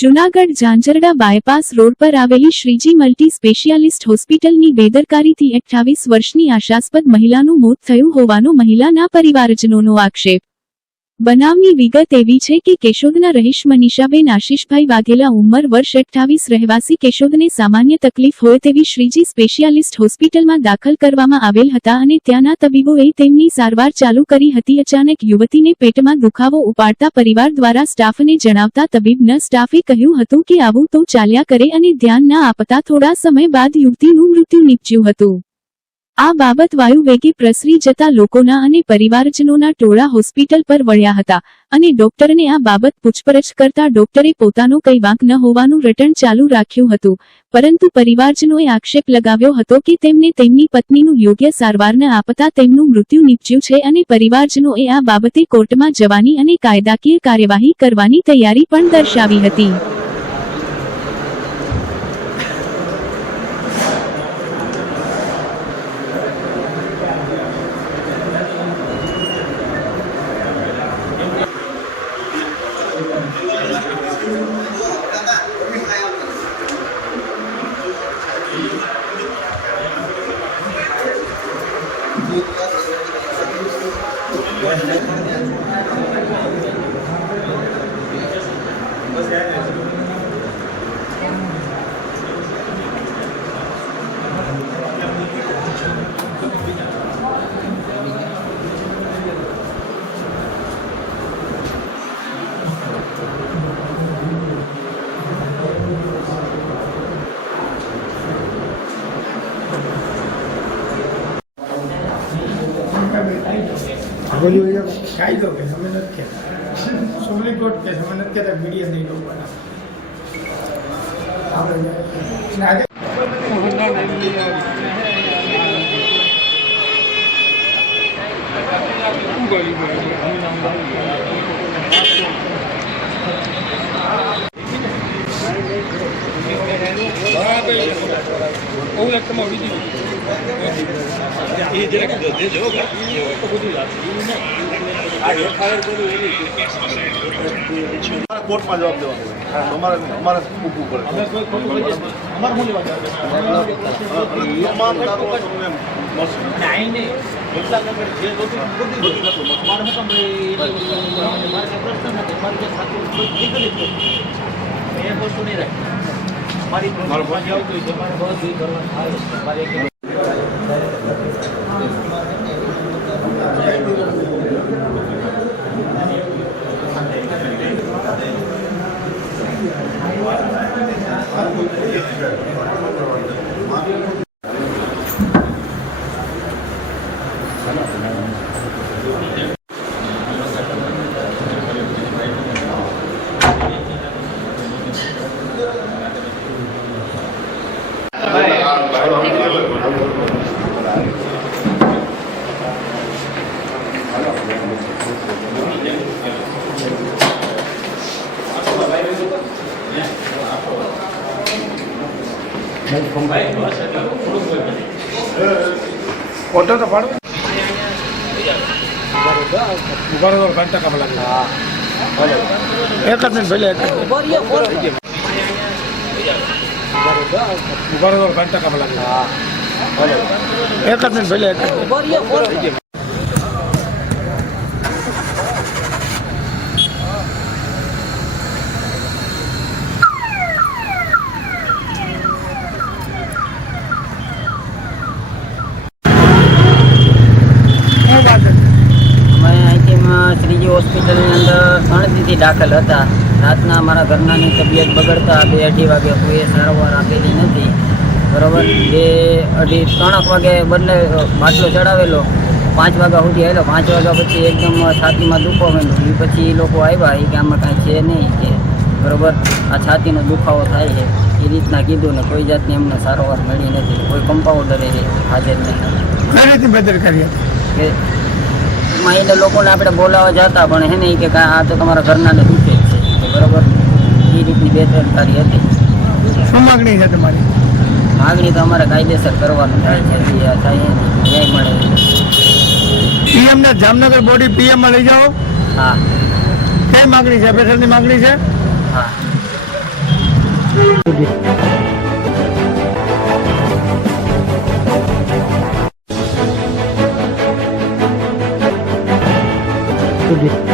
Junagadh Zanzarda bypass road પર આવેલી Shriji multi specialist હોસ્પિટલની બેદરકારીથી 28 વર્ષની આશાસ્પદ મહિલાનું મોત થયું હોવાનો મહિલાના પરિવારજનોનો આક્ષેપ। બનાવની વિગત એવી છે કે કેશોદના રહીશ મનીષાબેન આશીષભાઈ વાઘેલા ઉંમર વર્ષ 28 રહેવાસી કેશોદને સામાન્ય તકલીફ હોય તેવી શ્રીજી સ્પેશિયાલિસ્ટ હોસ્પિટલમાં દાખલ કરવામાં આવેલ હતા અને ત્યાંના તબીબોએ તેમની સારવાર ચાલુ કરી હતી। અચાનક યુવતીને પેટમાં દુખાવો ઉપાડતા પરિવાર દ્વારા સ્ટાફને જણાવતા તબીબના સ્ટાફે કહ્યું હતું કે આવું તો ચાલ્યા કરે અને ધ્યાન ન આપતા થોડા સમય બાદ યુવતીનું મૃત્યુ નીપજ્યું હતું। આ બાબત વાયુવેગે પ્રસરી જતા લોકોના અને પરિવારજનોના ટોળા હોસ્પિટલ પર વળ્યા હતા અને ડોક્ટરને આ બાબત પૂછપરછ કરતા ડોક્ટરે પોતાનો કંઈ વાંક ન હોવાનું રટણ ચાલુ રાખ્યું હતું, પરંતુ પરિવારજનોએ આક્ષેપ લગાવ્યો હતો કે તેમને તેમની પત્નીનું યોગ્ય સારવાર ન આપતા તેમનું મૃત્યુ નીપજ્યું છે અને પરિવારજનોએ આ બાબતે કોર્ટમાં જવાની અને કાયદાકીય કાર્યવાહી કરવાની તૈયારી પણ દર્શાવી હતી। કાયદો કે અમે નથી કહેતા, સુપ્રીમ કોર્ટ કે અમે નથી કહેતા, મીડિયા નહીં રોકવાના આપણે કોર્ટમાં જવાબ દેવાનો હોય, અમારે પૂછવું પડે, ऑर्डर तो पाड़ो बराबर घंटा का लगे। हाँ एक मिनट पहले बराबर घंटा का लगे। हाँ एक मिनट पहले श्रीजी હોસ્પિટલની અંદર 3 દિવસથી દાખલ હતા। રાતના અમારા ઘરનાની તબિયત બગડતા 2-2:30 વાગે કોઈ સારવાર આપેલી નથી, બરાબર। 2-3 વાગે બદલે બાટલો ચડાવેલો, 5 વાગ્યા સુધી આવેલો, 5 વાગ્યા પછી એકદમ છાતીમાં દુખાવેલું, એ પછી એ લોકો આવ્યા કે આમાં કાંઈ છે નહીં, કે બરાબર આ છાતીનો દુખાવો થાય છે એ રીતના કીધું ને કોઈ જાતની એમને સારવાર મળી નથી, કોઈ કમ્પાઉન્ડરે હાજર નહીં। બેદરકારી કે એને લોકોને આપણે બોલાવવા જતા પણ હે નહીં કે આ તો તમારા ઘરનાને દુખે જ છે, બરાબર એ રીતની બેદરકારી હતી। શું માગણી છે તમારી? માગણી તો અમારે કાયદેસર કરવાનું થાય છે હજી આ થાય નહીં. ન્યાય મળે. પીએમ ને જામનગર બોડી પીએમ માં લઈ જાઓ. હા કઈ માગણી છે? પેશન્ટની માગણી છે. હા સુધી